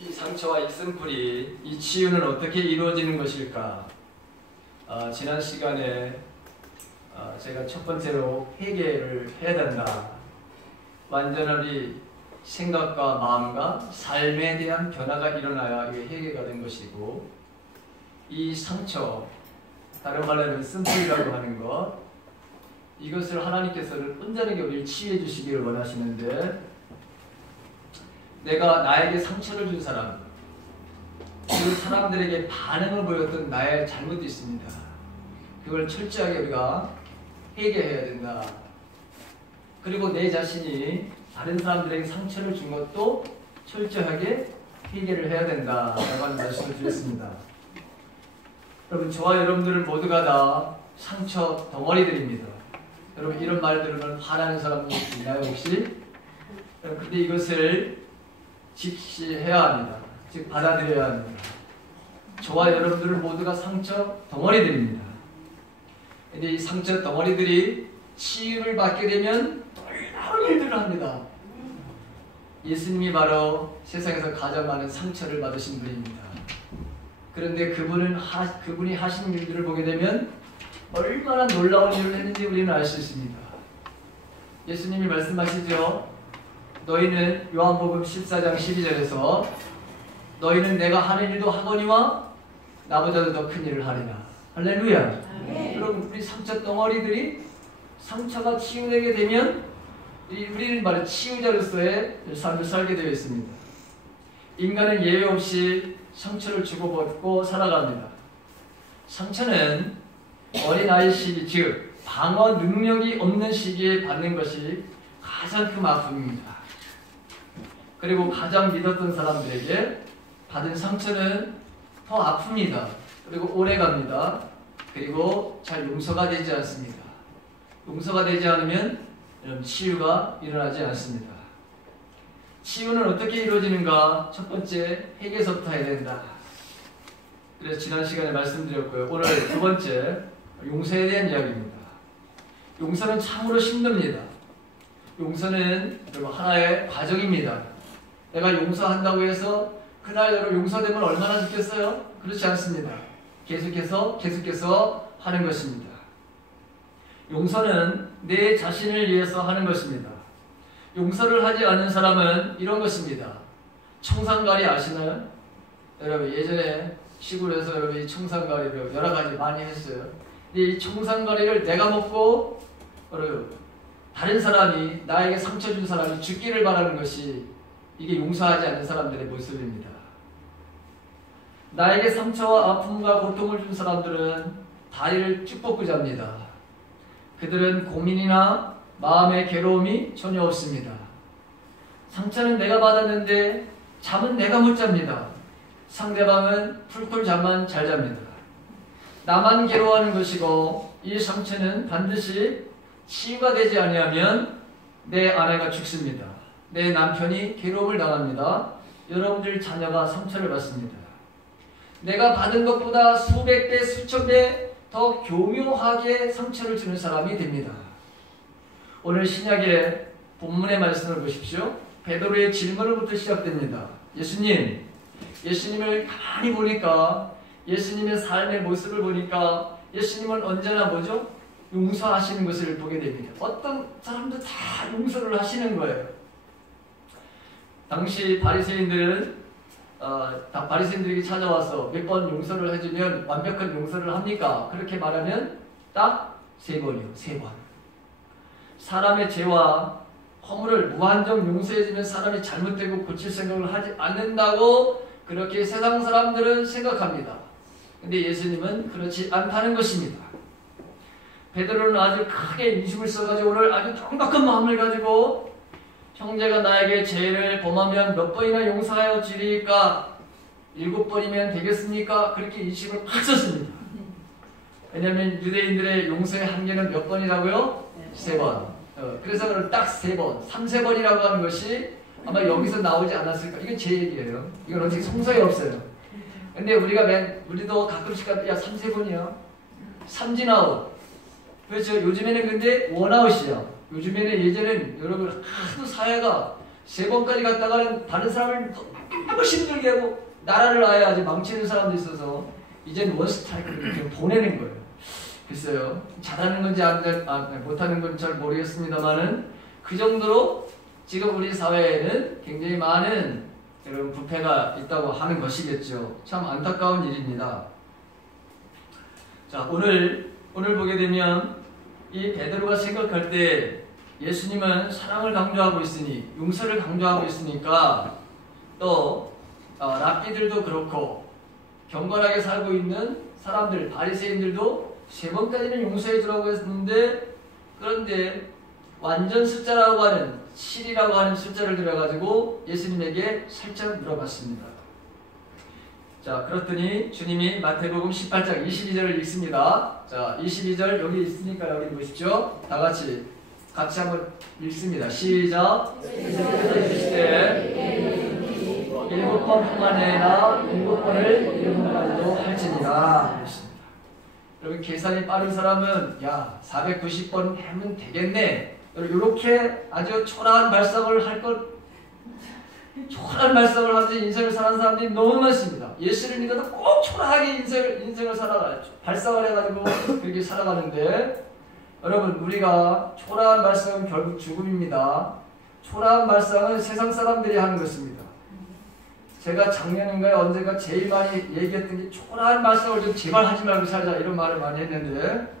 이 상처와 이 쓴뿌리, 이 치유는 어떻게 이루어지는 것일까? 지난 시간에 제가 첫 번째로 회개를 해야 된다. 완전히 생각과 마음과 삶에 대한 변화가 일어나야 이게 회개가 된 것이고, 이 상처, 다른 말로는 쓴뿌리라고 하는 것, 이것을 하나님께서는 온전하게 우리를 치유해 주시기를 원하시는데, 내가 나에게 상처를 준 사람, 그 사람들에게 반응을 보였던 나의 잘못이 있습니다. 그걸 철저하게 우리가 회개해야 된다. 그리고 내 자신이 다른 사람들에게 상처를 준 것도 철저하게 회개를 해야 된다 라고 하는 말씀을 드렸습니다. 여러분, 저와 여러분들은 모두가 다 상처 덩어리들입니다. 여러분, 이런 말 들으면 화나는 사람이 있나요 혹시? 근데 이것을 직시해야 합니다. 즉 받아들여야 합니다. 저와 여러분들은 모두가 상처 덩어리들입니다. 근데 이 상처 덩어리들이 치유를 받게 되면 놀라운 일들을 합니다. 예수님이 바로 세상에서 가장 많은 상처를 받으신 분입니다. 그런데 그분이 하신 일들을 보게 되면 얼마나 놀라운 일을 했는지 우리는 알 수 있습니다. 예수님이 말씀하시죠. 너희는 요한복음 14장 12절에서 너희는 내가 하는 일도 하거니와 나보다도 더 큰 일을 하리라. 할렐루야. 여러분, 우리 상처 덩어리들이 상처가 치유되게 되면 우리는 바로 치유자로서의 삶을 살게 되어 있습니다. 인간은 예외 없이 상처를 주고받고 살아갑니다. 상처는 어린아이 시기, 즉 방어 능력이 없는 시기에 받는 것이 가장 큰 아픔입니다. 그리고 가장 믿었던 사람들에게 받은 상처는 더 아픕니다. 그리고 오래갑니다. 그리고 잘 용서가 되지 않습니다. 용서가 되지 않으면 치유가 일어나지 않습니다. 치유는 어떻게 이루어지는가? 첫 번째, 회개서부터 해야 된다. 그래서 지난 시간에 말씀드렸고요. 오늘 두 번째, 용서에 대한 이야기입니다. 용서는 참으로 힘듭니다. 용서는 하나의 과정입니다. 내가 용서한다고 해서 그날 여러분 용서되면 얼마나 좋겠어요? 그렇지 않습니다. 계속해서 하는 것입니다. 용서는 내 자신을 위해서 하는 것입니다. 용서를 하지 않는 사람은 이런 것입니다. 청산가리 아시나요? 여러분, 예전에 시골에서 여러분 청산가리를 여러 가지 많이 했어요. 근데 이 청산가리를 내가 먹고 다른 사람이, 나에게 상처 준 사람이 죽기를 바라는 것이 이게 용서하지 않는 사람들의 모습입니다. 나에게 상처와 아픔과 고통을 준 사람들은 다리를 쭉 뻗고 잡니다. 그들은 고민이나 마음의 괴로움이 전혀 없습니다. 상처는 내가 받았는데 잠은 내가 못 잡니다. 상대방은 풀풀 잠만 잘 잡니다. 나만 괴로워하는 것이고, 이 상처는 반드시 치유가 되지 아니하면 내 아내가 죽습니다. 내 남편이 괴로움을 당합니다. 여러분들 자녀가 상처를 받습니다. 내가 받은 것보다 수백 배, 수천 배 더 교묘하게 상처를 주는 사람이 됩니다. 오늘 신약의 본문의 말씀을 보십시오. 베드로의 질문으로부터 시작됩니다. 예수님을 가만히 보니까, 예수님의 삶의 모습을 보니까 예수님은 언제나 뭐죠? 용서하시는 것을 보게 됩니다. 어떤 사람도 다 용서를 하시는 거예요. 당시 바리새인들은 바리새인들에게 찾아와서 몇 번 용서를 해주면 완벽한 용서를 합니까? 그렇게 말하면 딱 3번이요. 3번. 사람의 죄와 허물을 무한정 용서해주면 사람이 잘못되고 고칠 생각을 하지 않는다고 그렇게 세상 사람들은 생각합니다. 근데 예수님은 그렇지 않다는 것입니다. 베드로는 아주 크게 인식을 써가지고 오늘 아주 정확한 마음을 가지고, 형제가 나에게 죄를 범하면 몇 번이나 용서하여 주리까? 7번이면 되겠습니까? 그렇게 인식을 팍 썼습니다. 왜냐하면 유대인들의 용서의 한계는 몇 번이라고요? 3번. 그래서 딱 3번, 3~4번이라고 하는 것이 아마 여기서 나오지 않았을까? 이건 제 얘기예요. 이건 어떻게 성서에 없어요. 근데 우리도 가끔씩 야 3~4번이야. 삼진아웃. 그렇죠. 요즘에는 근데 원아웃이야. 요즘에는, 예전에는 여러분 하도 사회가 3번까지 갔다가는 다른 사람을 너무 힘들게 하고 나라를 아예 아주 망치는 사람도 있어서 이제는 원스트라이크를 그냥 보내는 거예요. 글쎄요, 잘하는 건지 못하는 건지 잘 모르겠습니다만은 그 정도로 지금 우리 사회에는 굉장히 많은 여러분 부패가 있다고 하는 것이겠죠. 참 안타까운 일입니다. 자, 오늘 보게 되면 이 베드로가 생각할 때 예수님은 사랑을 강조하고 있으니, 용서를 강조하고 있으니까 또 랍비들도 그렇고 경건하게 살고 있는 사람들, 바리새인들도 3번까지는 용서해 주라고 했는데, 그런데 완전 숫자라고 하는 7이라고 하는 숫자를 들여가지고 예수님에게 살짝 물어봤습니다. 자, 그랬더니 주님이 마태복음 18장 22절을 읽습니다. 자, 22절 여기 있으니까 여기 보십시오. 다 같이 한번 읽습니다. 시작. 이르시되 7번뿐만 아니라 7번을 7번까지도 할지니라. 여러분, 계산이 빠른 사람은 야 490번 하면 되겠네, 이렇게 아주 초라한 발상을 하면서 인생을 사는 사람들이 너무 많습니다. 예수를 믿어도 꼭 초라하게 인생을 살아가요. 발상을 해가지고 그렇게 살아가는데, 여러분, 우리가 초라한 발상은 결국 죽음입니다. 초라한 발상은 세상 사람들이 하는 것입니다. 제가 작년인가요? 언젠가 제일 많이 얘기했던 게 초라한 말씀을 좀 제발 하지 말고 살자, 이런 말을 많이 했는데,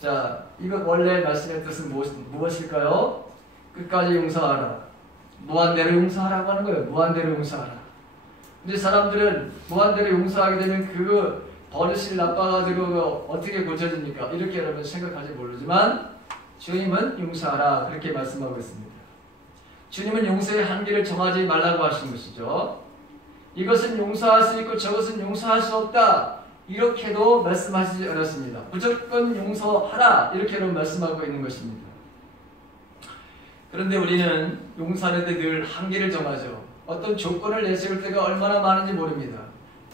자, 이거 원래 말씀의 뜻은 무엇일까요? 끝까지 용서하라. 무한대로 용서하라고 하는 거예요. 무한대로 용서하라. 근데 사람들은 무한대로 용서하게 되면 그 버릇이 나빠가지고 어떻게 고쳐집니까? 이렇게 여러분 생각할지 모르지만 주님은 용서하라, 그렇게 말씀하고 있습니다. 주님은 용서의 한계를 정하지 말라고 하시는 것이죠. 이것은 용서할 수 있고 저것은 용서할 수 없다, 이렇게도 말씀하시지 않았습니다. 무조건 용서하라, 이렇게도 말씀하고 있는 것입니다. 그런데 우리는 용서하는 데 늘 한계를 정하죠. 어떤 조건을 내세울 때가 얼마나 많은지 모릅니다.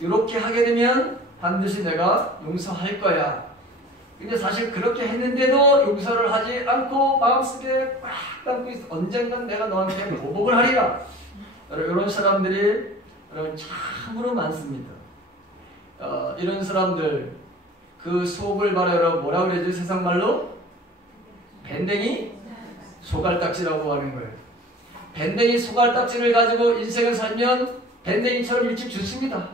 이렇게 하게 되면 반드시 내가 용서할 거야. 근데 사실 그렇게 했는데도 용서를 하지 않고 마음속에 꽉 담고 있어. 언젠간 내가 너한테 보복을 하리라. 이런 사람들이 참으로 많습니다. 이런 사람들, 그 속을 말하여 뭐라 그러죠? 세상 말로 밴댕이 소갈딱지라고 하는 거예요. 밴댕이 소갈딱지를 가지고 인생을 살면 밴댕이처럼 일찍 죽습니다.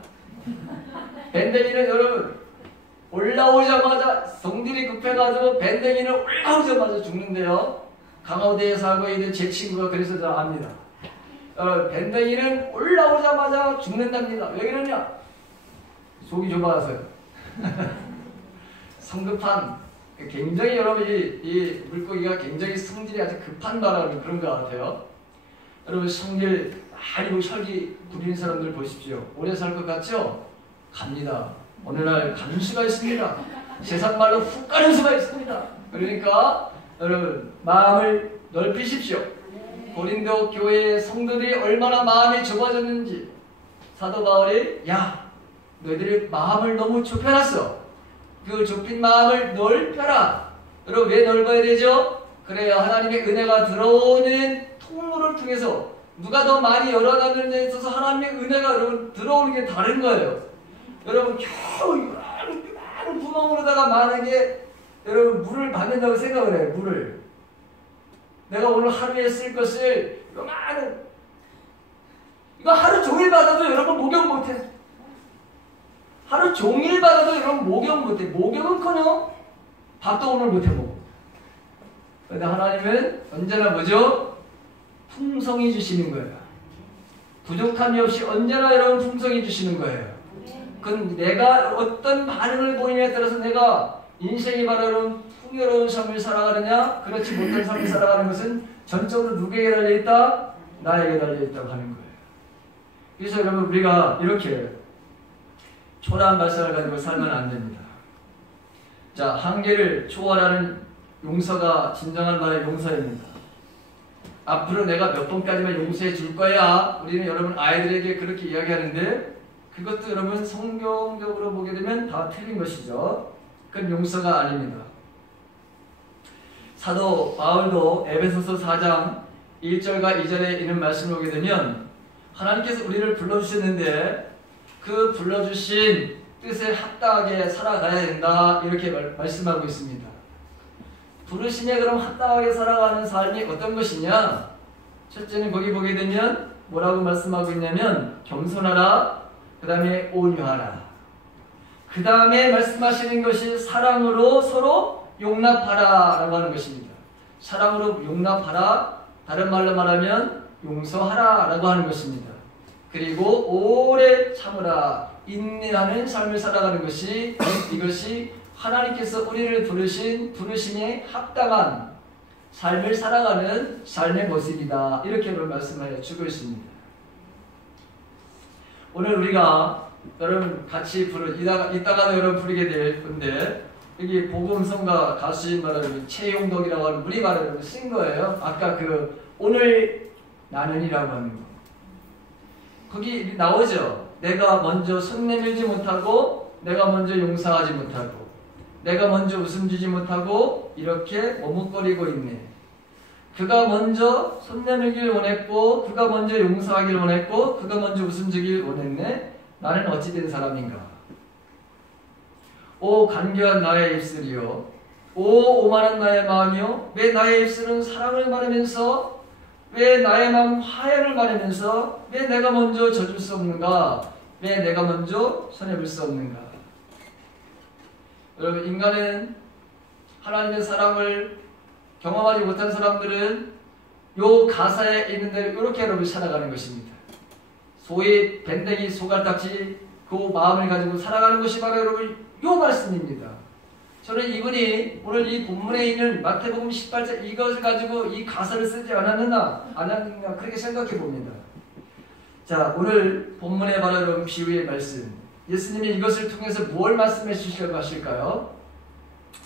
밴댕이는 여러분 올라오자마자 성질이 급해가지고 밴댕이는 올라오자마자 죽는데요. 강화도에 살고 있는 제 친구가 그래서 다 압니다. 밴댕이는 올라오자마자 죽는답니다. 왜 그러냐? 속이 좁아서요. 성급한, 굉장히 여러분 이 물고기가 굉장히 성질이 아주 급한 바라는 그런 것 같아요. 여러분, 성질 많이 혈기 부리는 사람들 보십시오. 오래 살 것 같죠? 갑니다. 어느 날 가는 수가 있습니다. 세상 말로 훅 가는 수가 있습니다. 그러니까 여러분, 마음을 넓히십시오. 고린도 교회의 성도들이 얼마나 마음이 좁아졌는지 사도 바울이, 야, 너희들이 마음을 너무 좁혀놨어. 그 좁힌 마음을 넓혀라. 여러분, 왜 넓어야 되죠? 그래야 하나님의 은혜가 들어오는 통로를 통해서 누가 더 많이 열어가는 데 있어서 하나님의 은혜가 여러분 들어오는 게 다른 거예요. 여러분, 겨우 많은 구멍으로다가 만약에 여러분 물을 받는다고 생각을 해요. 물을 내가 오늘 하루에 쓸 것을 이거 하루 종일 받아도 여러분 목욕 못해. 하루 종일 받아도 여러분 목욕 못해. 목욕은커녕 밥도 오늘 못해 먹어. 그런데 하나님은 언제나 뭐죠? 풍성히 주시는 거예요. 부족함이 없이 언제나 여러분 풍성히 주시는 거예요. 그건 내가 어떤 반응을 보이냐에 따라서 내가 인생이 바로 여러분 풍요로운 삶을 살아가느냐, 그렇지 못한 삶을 살아가는 것은 전적으로 누구에게 달려있다? 나에게 달려있다고 하는 거예요. 그래서 여러분, 우리가 이렇게 초라한 발상을 가지고 살면 안 됩니다. 자, 한계를 초월하는 용서가 진정한 말의 용서입니다. 앞으로 내가 몇 번까지만 용서해 줄 거야. 우리는 여러분 아이들에게 그렇게 이야기하는데, 그것도 여러분 성경적으로 보게 되면 다 틀린 것이죠. 그건 용서가 아닙니다. 사도 바울도 에베소서 4장 1절과 2절에 있는 말씀을 보게 되면 하나님께서 우리를 불러주셨는데 그 불러주신 뜻에 합당하게 살아가야 된다 이렇게 말씀하고 있습니다. 부르심에 그럼 합당하게 살아가는 삶이 어떤 것이냐? 첫째는 거기 보게 되면 뭐라고 말씀하고 있냐면 겸손하라, 그 다음에 온유하라, 그 다음에 말씀하시는 것이 사랑으로 서로 용납하라 라고 하는 것입니다. 사랑으로 용납하라, 다른 말로 말하면 용서하라 라고 하는 것입니다. 그리고 오래 참으라, 인내하는 삶을 살아가는 것이 이것이 하나님께서 우리를 부르심에 합당한 삶을 살아가는 삶의 모습이다 이렇게 말씀하여 주고 있습니다. 오늘 우리가 여러분 같이 이따가도 여러분 부르게 될 건데 여기 복음성가 가수인 말하는 최용덕이라고 하는 분이 말하는 쓴 거예요. 아까 그 오늘 나는이라고 하는 거 거기 나오죠. 내가 먼저 손 내밀지 못하고 내가 먼저 용서하지 못하고 내가 먼저 웃음 주지 못하고 이렇게 머뭇거리고 있네. 그가 먼저 손 내밀길 원했고 그가 먼저 용서하길 원했고 그가 먼저 웃음 주길 원했네. 나는 어찌 된 사람인가. 오 간교한 나의 입술이요, 오 오만한 나의 마음이요, 왜 나의 입술은 사랑을 말하면서 왜 나의 마음 화해를 말하면서 왜 내가 먼저 져줄 수 없는가, 왜 내가 먼저 손해볼 수 없는가. 여러분 인간은 하나님의 사랑을 경험하지 못한 사람들은 요 가사에 있는 대로 이렇게 여러분 살아가는 것입니다. 소위 밴댕이 소갈딱지 그 마음을 가지고 살아가는 것이 바로 여러분 요 말씀입니다. 저는 이분이 오늘 이 본문에 있는 마태복음 18장 이것을 가지고 이 가사를 쓰지 않았느냐 그렇게 생각해 봅니다. 자 오늘 본문에 바로 여러분 비유의 말씀, 예수님이 이것을 통해서 무엇을 말씀해 주시려고 하실까요?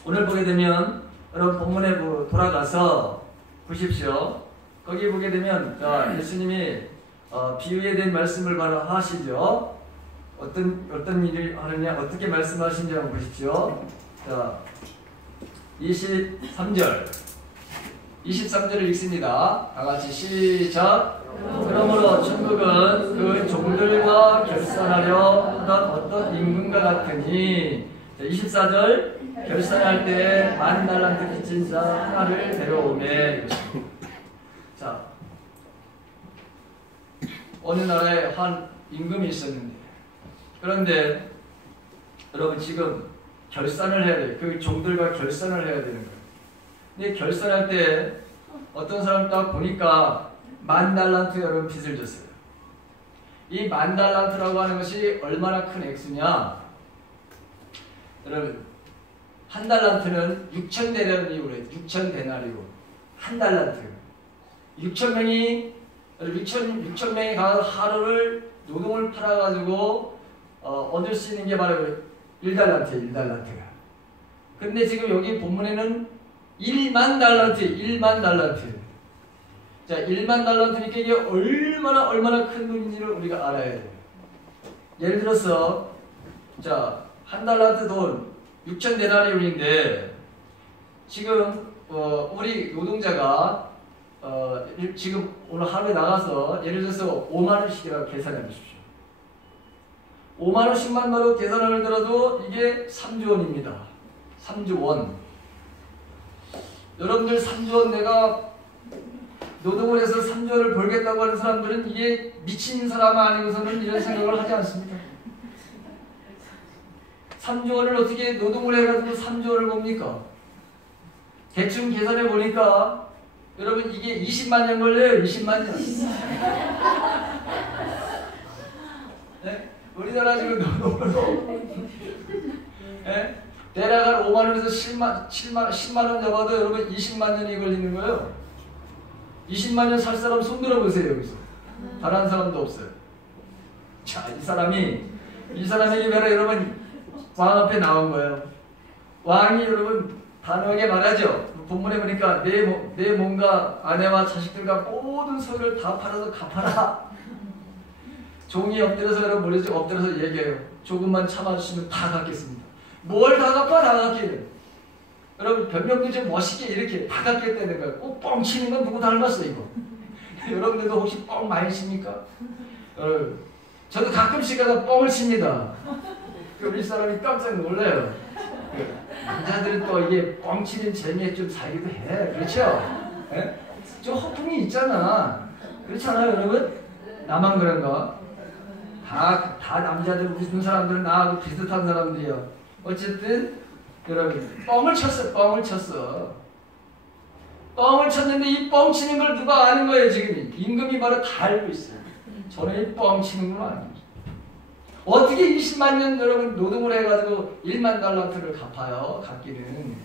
오늘 보게 되면 여러분 본문에 돌아가서 보십시오. 거기 보게 되면 예수님이 비유에 대한 말씀을 바로 하시죠. 어떤 일을 하느냐, 어떻게 말씀하신지 한번 보십시오. 자, 23절을 읽습니다. 다 같이 시작. 그러므로 천국은 그 종들과 결산하려 하던 어떤 임금과 같으니. 자, 24절. 결산할 때 10,000달란트 빚진 자 하나를 데려오매. 자, 어느 나라에 한 임금이 있었는데, 그런데 여러분 지금 결산을 해야 돼요. 그 종들과 결산을 해야 되는 거예요. 근데 결산할 때 어떤 사람 딱 보니까 10,000달란트 여러분 빚을 졌어요. 이 10,000달란트라고 하는 것이 얼마나 큰 액수냐? 여러분 한 달란트는 6,000데나리온이에요. 6,000데나리온. 한 달란트. 6,000명이 가서 하루를 노동을 팔아가지고 얻을 수 있는 게 바로 1달란트예요. 1달란트가. 근데 지금 여기 본문에는 10,000달란트. 자, 10,000달란트니까 이게 얼마나 큰 돈인지를 우리가 알아야 돼요. 예를 들어서 자, 한 달란트 돈 6,000데나리온인데 지금 우리 노동자가 지금 오늘 하루에 나가서 예를 들어서 50,000원씩이라고 계산해 보십시오. 50,000원씩만 바로 계산을 들어도 이게 3조 원입니다. 3조 원. 여러분들 3조 원 내가 노동을 해서 3조 원을 벌겠다고 하는 사람들은 이게 미친 사람 아니고서는 이런 생각을 하지 않습니다. 3조 원을 어떻게 노동을 해가지고 3조 원을 봅니까? 대충 계산해 보니까 여러분 이게 20만 년 걸려요. 20만 년. 네? 우리나라 지금 노동으로 네? 대략 한 5만 원에서 10만 원 잡아도 여러분 20만 년이 걸리는 거예요. 20만 년 살 사람 손 들어보세요. 여기서. 다른 사람도 없어요. 자, 이 사람에게 바로 여러분 왕 앞에 나온 거예요. 왕이 여러분 단호하게 말하죠. 본문에 보니까 내 몸과 아내와 자식들과 모든 소유를 다 팔아서 갚아라. 종이 엎드려서 여러분 모르죠? 엎드려서 얘기해요. 조금만 참아주시면 다 갚겠습니다. 뭘 다 갚아? 다 갚기는. 여러분 변명도 좀 멋있게 이렇게 다 갚겠다는 거예요. 꼭 뻥치는 건 누구 닮았어 이거. 여러분들도 혹시 뻥 많이 칩니까? 저도 가끔씩 가서 뻥을 칩니다. 우리 사람이 깜짝 놀라요. 남자들은 또 이게 뻥 치는 재미에 좀 살기도 해. 그렇죠? 예? 좀 허풍이 있잖아. 그렇잖아요, 여러분? 나만 그런가? 다 남자들, 우리 사람들은 나하고 비슷한 사람들이야. 어쨌든, 여러분, 뻥을 쳤어. 뻥을 쳤는데 이 뻥 치는 걸 누가 아는 거예요, 지금? 임금이 바로 다 알고 있어요. 저는 이 뻥 치는 건 아니에요. 어떻게 20만 년 여러분 노동을 해가지고 1만 달란트를 갚아요, 갚기는.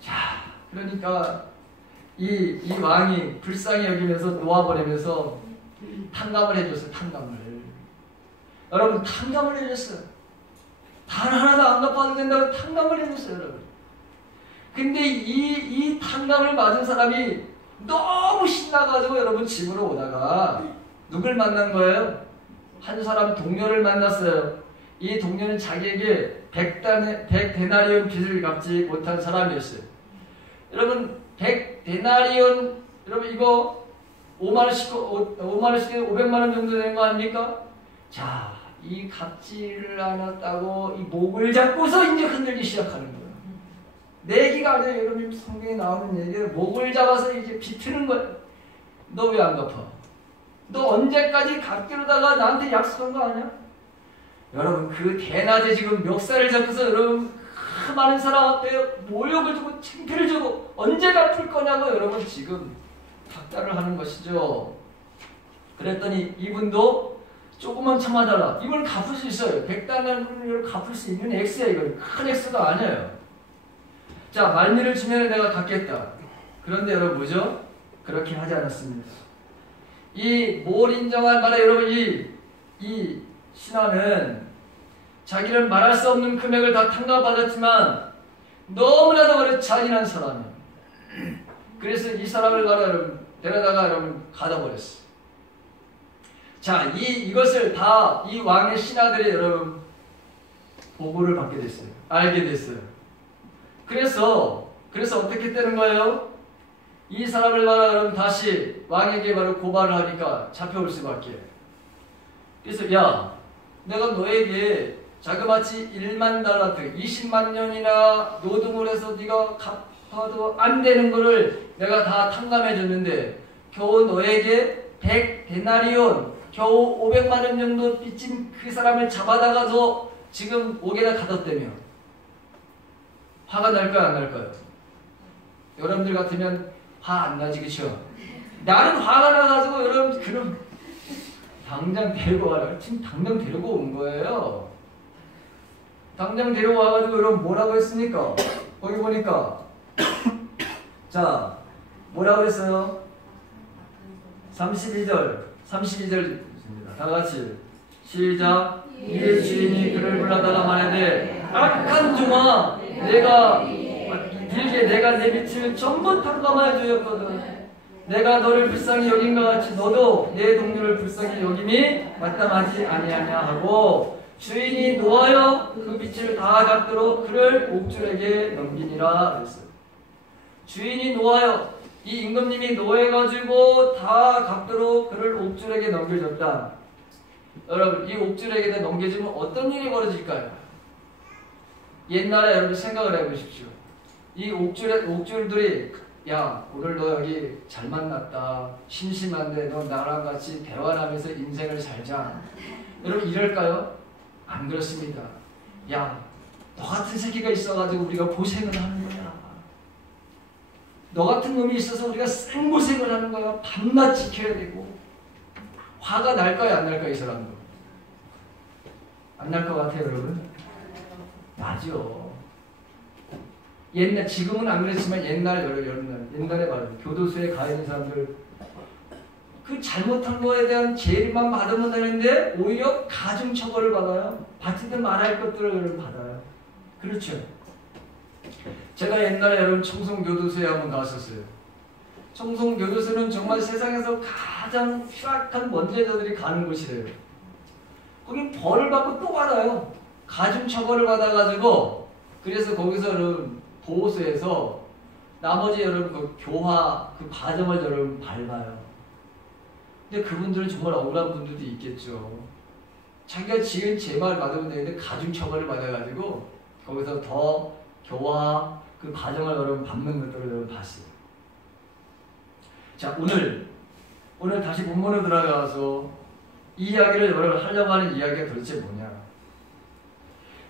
자, 그러니까 이 왕이 불쌍히 여기면서 놓아버리면서 탕감을 해줬어요, 탕감을. 여러분, 탕감을 해줬어요. 단 하나도 안 갚아도 된다고 탕감을 해줬어요, 여러분. 근데 이 탕감을 맞은 사람이 너무 신나가지고 여러분 집으로 오다가 누굴 만난 거예요? 한 사람 동료를 만났어요. 이 동료는 자기에게 100데나리온 빚을 갚지 못한 사람이었어요. 여러분 100데나리온 여러분 이거 5만원씩 500만원 정도 되는 거 아닙니까? 자, 이 갚지를 않았다고 이 목을 잡고서 이제 흔들기 시작하는 거예요. 내기가 아니에요. 여러분 성경에 나오는 얘기를 목을 잡아서 이제 비트는 거예요. 너 왜 안 갚아? 너 언제까지 갚기로다가 나한테 약속한 거 아니야? 여러분 그 대낮에 지금 멱살을 잡고서 여러분 그 많은 사람 앞에 모욕을 주고 창피를 주고 언제 갚을 거냐고 여러분 지금 닥달을 하는 것이죠. 그랬더니 이분도 조금만 참아달라. 이분은 갚을 수 있어요. 100달러를 갚을 수 있는 액수야. 이건 큰 액수가 아니에요. 자, 말미를 주면 내가 갚겠다. 그런데 여러분 뭐죠? 그렇게 하지 않았습니다. 이 뭘 인정할 말에 여러분 이 신하는 자기는 말할 수 없는 금액을 다 탕감받았지만 너무나도 잔인한 사람이에요. 그래서 이 사람을 데려다가 여러분 가둬버렸어요. 자, 이것을 다 이 왕의 신하들이 여러분 보고를 받게 됐어요. 알게 됐어요. 그래서 어떻게 되는 거예요? 이 사람을 바로 여러분 다시 왕에게 바로 고발을 하니까 잡혀올 수밖에. 그래서 야, 내가 너에게 자그마치 1만 달란트 20만 년이나 노동을 해서 네가 갚아도 안 되는 거를 내가 다 탕감해 줬는데 겨우 너에게 100데나리온 겨우 500만 원 정도 빚진 그 사람을 잡아다가서 지금 옥에다 가뒀다며. 화가 날까요, 안 날까요? 여러분들 같으면 화 안 나지, 그쵸? 나는 화가 나가지고 여러분 그럼 당장 데리고 와라. 지금 당장 데리고 온 거예요. 당장 데리고 와가지고 여러분 뭐라고 했습니까? 거기 보니까 자, 뭐라고 했어요? 32절 있습니다. 다 같이 시작. 이의 주인이 그를 불러다가 말하되 악한 종아, 내가 내 빛을 전부 탕감하여 주었거든. 내가 너를 불쌍히 여긴 것 같이 너도 내 동료를 불쌍히 여김이 마땅하지 아니하냐 하고 주인이 노하여 그 빛을 다 갚도록 그를 옥졸에게 넘기니라 그랬어요. 주인이 노하여 이 임금님이 노해가지고 다 갚도록 그를 옥졸에게 넘겨줬다. 여러분 이 옥졸에게 넘겨주면 어떤 일이 벌어질까요? 옛날에 여러분 생각을 해보십시오. 이 옥졸들이 야, 오늘 너 여기 잘 만났다. 심심한데 너 나랑 같이 대화하면서 인생을 살자. 여러분 이럴까요? 안 그렇습니다. 야, 너 같은 새끼가 있어가지고 우리가 고생을 하는 거야. 너 같은 놈이 있어서 우리가 생고생을 하는 거야. 밤낮 지켜야 되고. 화가 날까요, 안 날까요, 이 사람도? 안 날 것 같아요, 여러분? 나죠. 옛날, 지금은 안 그랬지만 옛날에 말이에요. 교도소에 가 있는 사람들 그 잘못한 거에 대한 죄만 받으면 되는데 오히려 가중처벌을 받아요. 받지도 말할 것들을 여러분 받아요. 그렇죠. 제가 옛날에 여러분 청송교도소에 한번 갔었어요. 청송교도소는 정말 세상에서 가장 휘락한 범죄자들이 가는 곳이래요. 거긴 벌을 받고 또 받아요. 가중처벌을 받아가지고 그래서 거기서 여러분 보호소에서 나머지 여러분 그 교화 그 과정을 여러분 밟아요. 근데 그분들은 정말 억울한 분들도 있겠죠. 자기가 지은 죄만 받으면 되는데 가중 처벌을 받아가지고 거기서 더 교화 그 과정을 여러분 밟는 것들을 여러분 봤어요. 자, 오늘 다시 본문으로 들어가서 이 이야기를 여러분 하려고 하는 이야기가 도대체 뭐냐?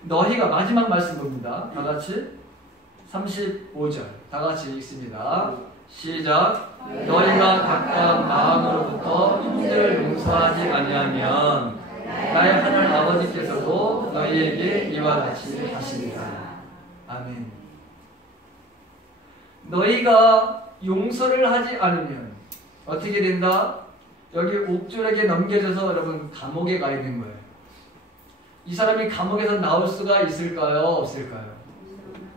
너희가 마지막 말씀 봅니다. 다 같이 35절 다 같이 읽습니다. 시작. 너희가 각각 마음으로부터 형제를 용서하지 아니하면 나의 하늘 아버지께서도 너희에게 이와 같이 하시리라. 아멘. 너희가 용서를 하지 않으면 어떻게 된다? 여기 옥졸에게 넘겨져서 여러분 감옥에 가 있는 거예요. 이 사람이 감옥에서 나올 수가 있을까요? 없을까요?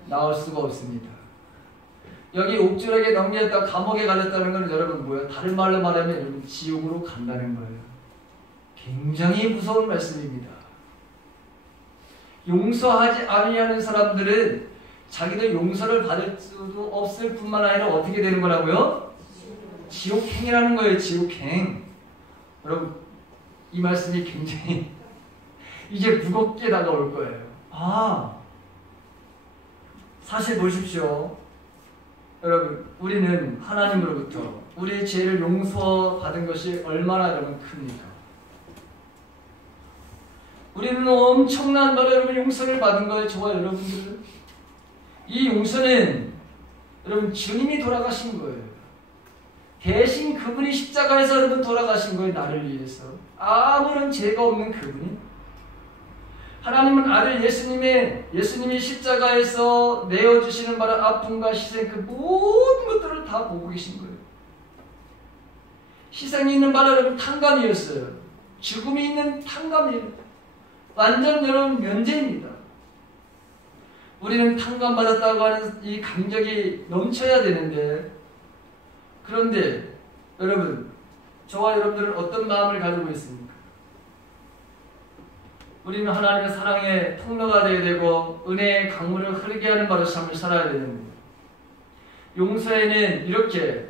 나올 수가 없습니다. 여기 옥졸에게 넘겨졌다 감옥에 가졌다는 건 여러분 뭐예요? 다른 말로 말하면 여러분 지옥으로 간다는 거예요. 굉장히 무서운 말씀입니다. 용서하지 아니하는 사람들은 자기들 용서를 받을 수도 없을 뿐만 아니라 어떻게 되는 거라고요? 지옥행이라는 거예요. 지옥행. 여러분 이 말씀이 굉장히 이제 무겁게 다가올 거예요. 사실 보십시오. 여러분 우리는 하나님으로부터 우리의 죄를 용서받은 것이 얼마나 여러분 큽니까? 우리는 엄청난 여러분 용서를 받은 거예요. 저와 여러분들은. 이 용서는 여러분 주님이 돌아가신 거예요. 대신 그분이 십자가에서 여러분 돌아가신 거예요. 나를 위해서. 아무런 죄가 없는 그분이. 하나님은 아들 예수님이 십자가에서 내어주시는 바로 아픔과 희생 그 모든 것들을 다 보고 계신 거예요. 희생이 있는 바로 여러분 탕감이었어요. 죽음이 있는 탕감이에요. 완전 여러분 면제입니다. 우리는 탕감받았다고 하는 이 감격이 넘쳐야 되는데 그런데 여러분 저와 여러분들은 어떤 마음을 가지고 있습니까? 우리는 하나님의 사랑의 통로가 되어야 되고 은혜의 강물을 흐르게 하는 바로 삶을 살아야 되는데 용서에는 이렇게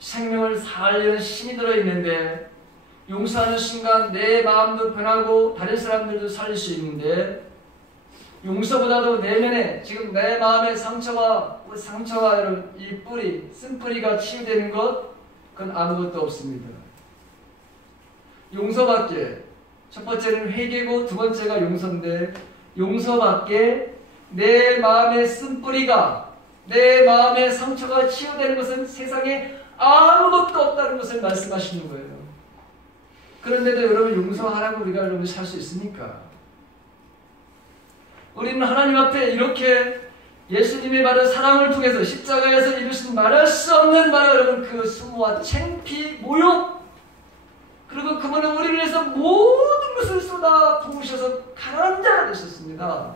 생명을 살리는 힘이 들어있는데 용서하는 순간 내 마음도 변하고 다른 사람들도 살릴 수 있는데 용서보다도 내면에 지금 내 마음의 상처와 여러분 이 뿌리, 쓴뿌리가 치유되는 것 그건 아무것도 없습니다. 용서밖에 첫 번째는 회개고 두 번째가 용서인데 용서밖에 내 마음의 쓴뿌리가 내 마음의 상처가 치유되는 것은 세상에 아무것도 없다는 것을 말씀하시는 거예요. 그런데도 여러분 용서하라고 우리가 여러분 살 수 있습니까? 우리는 하나님 앞에 이렇게 예수님의 바로 사랑을 통해서 십자가에서 이루신 말할 수 없는 바로 여러분 그 수모와 창피, 모욕 그리고 그분은 우리를 위해서 모든 것을 쏟아 부으셔서 가난한 자가 되셨습니다.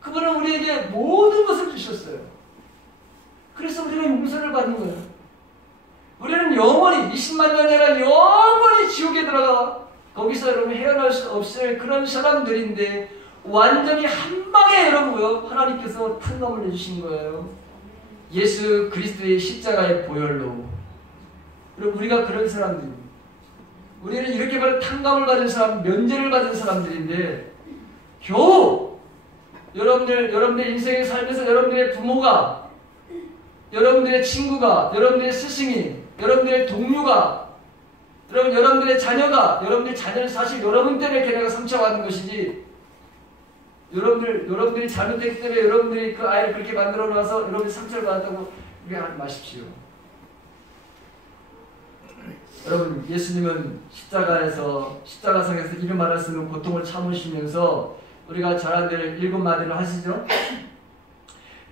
그분은 우리에게 모든 것을 주셨어요. 그래서 우리는 용서를 받는 거예요. 우리는 영원히 20만 년이 아니라 영원히 지옥에 들어가 거기서 여러분 헤어날 수 없을 그런 사람들인데 완전히 한 방에 여러분 하나님께서 탕감을 해주신 거예요. 예수 그리스도의 십자가의 보혈로. 그리고 우리가 그런 사람들입니다. 우리는 이렇게 바로 탕감을 받은 사람, 면제를 받은 사람들인데 겨우 여러분들 인생을 살면서 여러분들의 부모가 여러분들의 친구가 여러분들의 스승이 여러분들의 동료가 여러분들의 자녀가 여러분들의 자녀는 사실 여러분 때문에 걔네가 상처받는 것이지 여러분들이 잘못했기 때문에 여러분들이 그 아이를 그렇게 만들어 놔서 여러분이 상처를 받았다고 그렇게 하지 마십시오. 여러분 예수님은 십자가상에서 이름 말할 수 없는 고통을 참으시면서 우리가 잘 아는 7마디를 하시죠.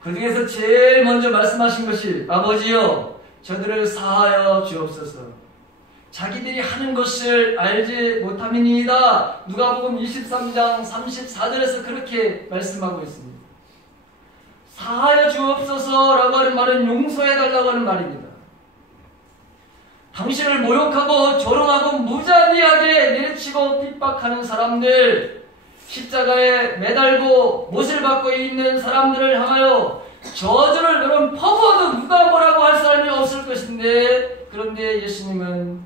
그 중에서 제일 먼저 말씀하신 것이 아버지여 저들을 사하여 주옵소서. 자기들이 하는 것을 알지 못함이니이다. 누가복음 23장 34절에서 그렇게 말씀하고 있습니다. 사하여 주옵소서라고 하는 말은 용서해달라고 하는 말입니다. 당신을 모욕하고 조롱하고 무자비하게 내치고 핍박하는 사람들, 십자가에 매달고 못을 받고 있는 사람들을 향하여 저주를 여러분 퍼부어도 누가 뭐라고 할 사람이 없을 것인데 그런데 예수님은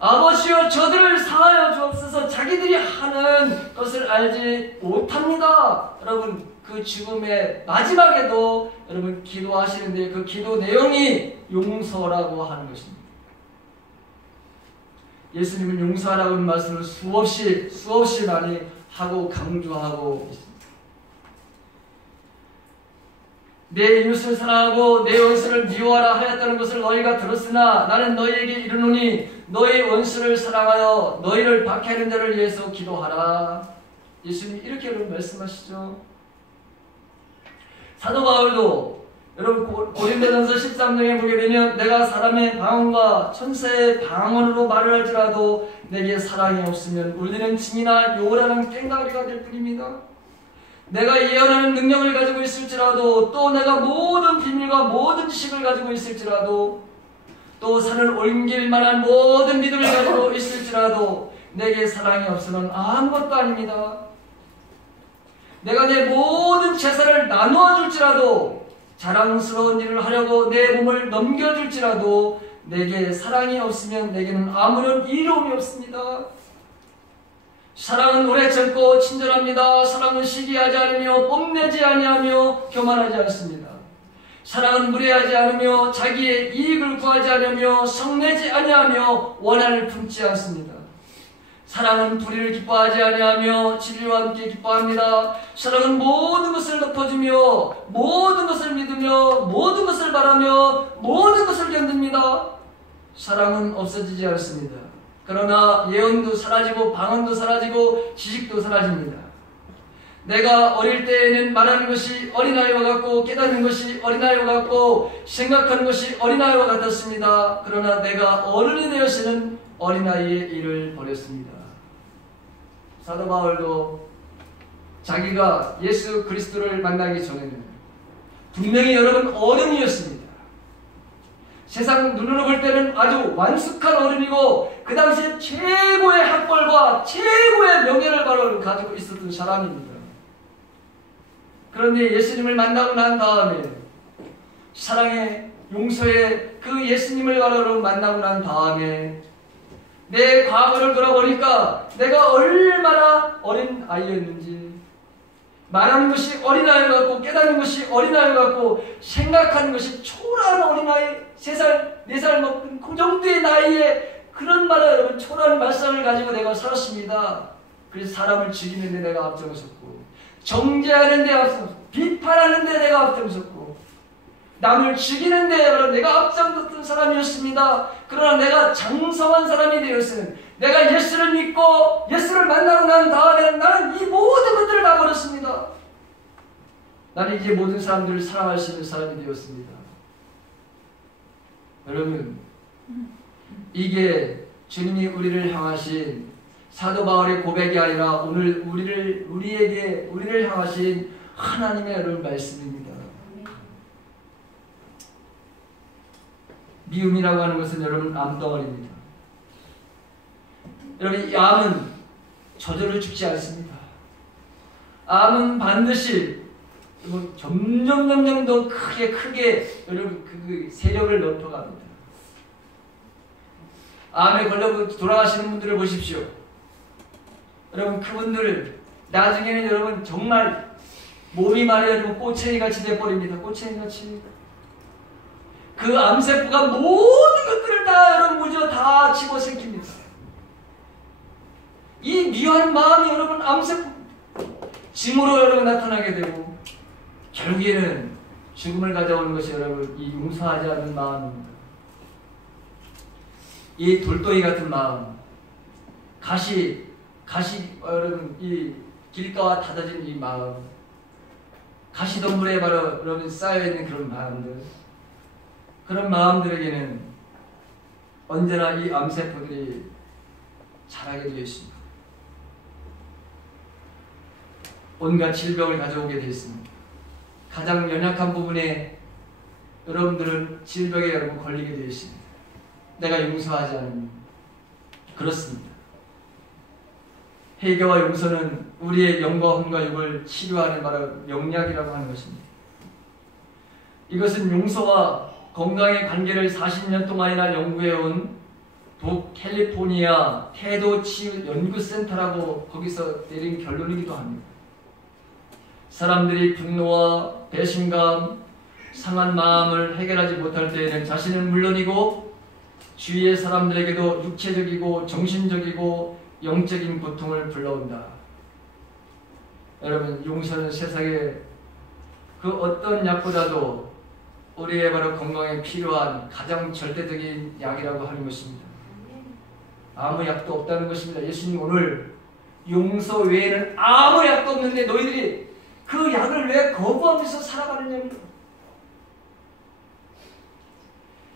아버지여 저들을 사하여 주옵소서 자기들이 하는 것을 알지 못합니다. 여러분 그 죽음의 마지막에도 여러분 기도하시는데 그 기도 내용이 용서라고 하는 것입니다. 예수님은 용서하라는 말씀을 수없이 많이 하고 강조하고 있습니다. 내 이웃을 사랑하고 내 원수를 미워하라 하였다는 것을 너희가 들었으나 나는 너희에게 이르노니 너희 원수를 사랑하여 너희를 박해하는 자를 위해서 기도하라. 예수님이 이렇게 말씀하시죠. 사도 바울도 여러분 고린도전서 13장에 보게 되면 내가 사람의 방언과 천사의 방언으로 말을 할지라도 내게 사랑이 없으면 울리는 짐이나 요란한 꽹과리가 될 뿐입니다. 내가 예언하는 능력을 가지고 있을지라도 또 내가 모든 비밀과 모든 지식을 가지고 있을지라도 또 산을 옮길 만한 모든 믿음을 가지고 있을지라도 내게 사랑이 없으면 아무것도 아닙니다. 내가 내 모든 재산을 나누어 줄지라도 자랑스러운 일을 하려고 내 몸을 넘겨줄지라도 내게 사랑이 없으면 내게는 아무런 이로움이 없습니다. 사랑은 오래 참고 친절합니다. 사랑은 시기하지 않으며 뽐내지 아니하며 교만하지 않습니다. 사랑은 무례하지 않으며 자기의 이익을 구하지 않으며 성내지 아니하며 원한을 품지 않습니다. 사랑은 불의를 기뻐하지 아니하며 진리와 함께 기뻐합니다. 사랑은 모든 것을 덮어주며 모든 것을 믿으며 모든 것을 바라며 모든 것을 견딥니다. 사랑은 없어지지 않습니다. 그러나 예언도 사라지고 방언도 사라지고 지식도 사라집니다. 내가 어릴 때에는 말하는 것이 어린아이와 같고 깨닫는 것이 어린아이와 같고 생각하는 것이 어린아이와 같았습니다. 그러나 내가 어른이 되어서는 어린아이의 일을 버렸습니다. 사도 바울도 자기가 예수 그리스도를 만나기 전에는 분명히 여러분 어른이었습니다. 세상 눈으로 볼 때는 아주 완숙한 어른이고 그 당시에 최고의 학벌과 최고의 명예를 바로 가지고 있었던 사람입니다. 그런데 예수님을 만나고 난 다음에 사랑의 용서의 그 예수님을 바로 만나고 난 다음에 내 과거를 돌아보니까 내가 얼마나 어린 아이였는지 말하는 것이 어린아이 같고 깨닫는 것이 어린아이 같고 생각하는 것이 초라한 어린아이 3살, 4살 먹은 그 정도의 나이에 그런 말을 여러분 초라한 말씀을 가지고 내가 살았습니다. 그래서 사람을 죽이는 데 내가 앞장섰고 정죄하는 데 앞장섰고 비판하는 데 내가 앞장섰고 남을 죽이는 데 내가 앞장섰던 사람이었습니다. 그러나 내가 장성한 사람이 되었으면 내가 예수를 믿고 예수를 만나고 난 다음에 나는 이 모든 것들을 다 버렸습니다. 나는 이제 모든 사람들을 사랑할 수 있는 사람이 되었습니다. 여러분 이게 주님이 우리를 향하신 사도 바울의 고백이 아니라 오늘 우리를 향하신 하나님의 여러분 말씀입니다. 미움이라고 하는 것은 여러분 암덩어리입니다. 여러분 이 암은 저절로 죽지 않습니다. 암은 반드시 점점 더 크게 여러분 그 세력을 넓혀갑니다. 암에 걸려 돌아가시는 분들을 보십시오. 여러분 그분들 나중에는 여러분 정말 몸이 말이야 꼬챙이같이 돼버립니다. 꼬챙이같이. 그 암세포가 모든 것들을 다 여러분 무저 다 집어삼킵니다. 이 미워하는 마음이 여러분 암세포 짐으로 여러분 나타나게 되고 결국에는 죽음을 가져오는 것이 여러분 이 용서하지 않는 마음입니다. 이 돌덩이 같은 마음, 가시 여러분 이 길가와 닫아진 이 마음, 가시덤불에 바로 여러분 쌓여있는 그런 마음들, 그런 마음들에게는 언제나 이 암세포들이 자라게 되어 있습니다. 온갖 질병을 가져오게 되어 있습니다. 가장 연약한 부분에 여러분들은 질병에 여러분 걸리게 되어 있습니다. 내가 용서하지 않으면. 그렇습니다. 회개와 용서는 우리의 영과 혼과 육을 치료하는 바로 영약이라고 하는 것입니다. 이것은 용서와 건강의 관계를 40년 동안이나 연구해온 북캘리포니아 태도치유연구센터라고 거기서 내린 결론이기도 합니다. 사람들이 분노와 배신감, 상한 마음을 해결하지 못할 때에는 자신은 물론이고 주위의 사람들에게도 육체적이고 정신적이고 영적인 고통을 불러온다. 여러분, 용서는 세상에 그 어떤 약보다도 우리의 바로 건강에 필요한 가장 절대적인 약이라고 하는 것입니다. 아무 약도 없다는 것입니다. 예수님 오늘 용서 외에는 아무 약도 없는데 너희들이 그 약을 왜 거부하면서 살아가느냐는.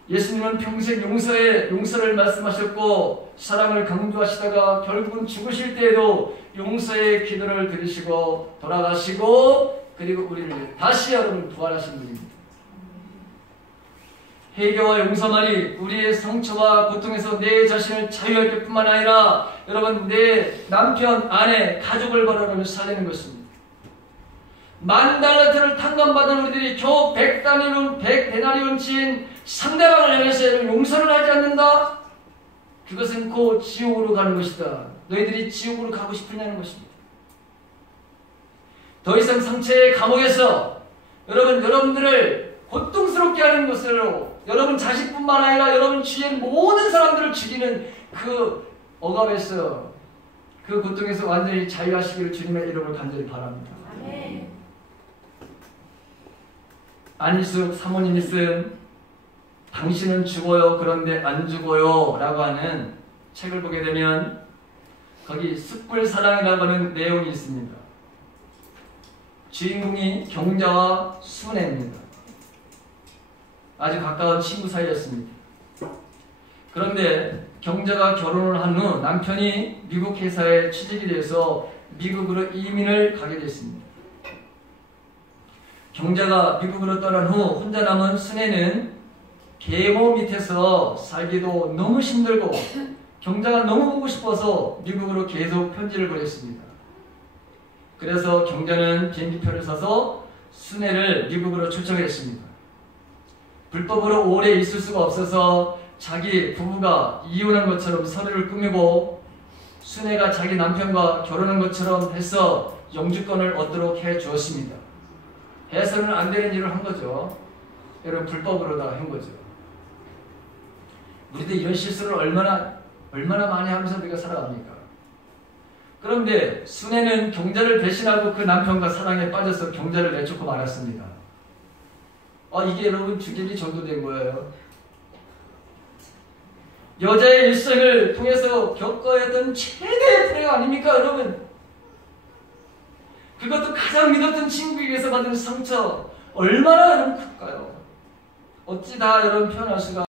예수님은 평생 용서를 말씀하셨고 사랑을 강조하시다가 결국은 죽으실 때에도 용서의 기도를 드리시고 돌아가시고 그리고 우리를 다시 여러분 부활하신 분입니다. 회개와 용서만이 우리의 상처와 고통에서 내 자신을 자유할 때뿐만 아니라 여러분 내 남편, 아내, 가족을 바라보며 살리는 것입니다. $10,000를 탕감받은 우리들이 겨우 100데나리온치인 상대방을 향해서 용서를 하지 않는다? 그것은 곧 지옥으로 가는 것이다. 너희들이 지옥으로 가고 싶으냐는 것입니다. 더 이상 상처의 감옥에서 여러분들을 고통스럽게 하는 것으로 여러분 자식뿐만 아니라 여러분 주위의 모든 사람들을 죽이는 그 억압에서 그 고통에서 완전히 자유하시기를 주님의 이름으로 간절히 바랍니다. 아멘. 안희숙 사모님이 쓴 당신은 죽어요 그런데 안 죽어요 라고 하는 책을 보게 되면 거기 숯불사랑이라고 하는 내용이 있습니다. 주인공이 경자와 순애입니다. 아주 가까운 친구 사이였습니다. 그런데 경자가 결혼을 한 후 남편이 미국 회사에 취직이 돼서 미국으로 이민을 가게 됐습니다. 경자가 미국으로 떠난 후 혼자 남은 순애는 계모 밑에서 살기도 너무 힘들고 경자가 너무 보고 싶어서 미국으로 계속 편지를 보냈습니다. 그래서 경자는 비행기표를 사서 순애를 미국으로 초청했습니다. 불법으로 오래 있을 수가 없어서 자기 부부가 이혼한 것처럼 서류를 꾸미고 순애가 자기 남편과 결혼한 것처럼 해서 영주권을 얻도록 해주었습니다. 해서는 안 되는 일을 한 거죠. 여러분 불법으로 다 한 거죠. 우리도 이런 실수를 얼마나 많이 하면서 우리가 살아갑니까? 그런데 순애는 경자를 배신하고 그 남편과 사랑에 빠져서 경자를 내쫓고 말았습니다. 이게 여러분 죽이기 전도된 거예요. 여자의 일생을 통해서 겪어야 했던 최대의 불행 아닙니까 여러분? 그것도 가장 믿었던 친구에게서 받은 상처 얼마나 여러분 클까요? 어찌 다 여러분 표현할 수가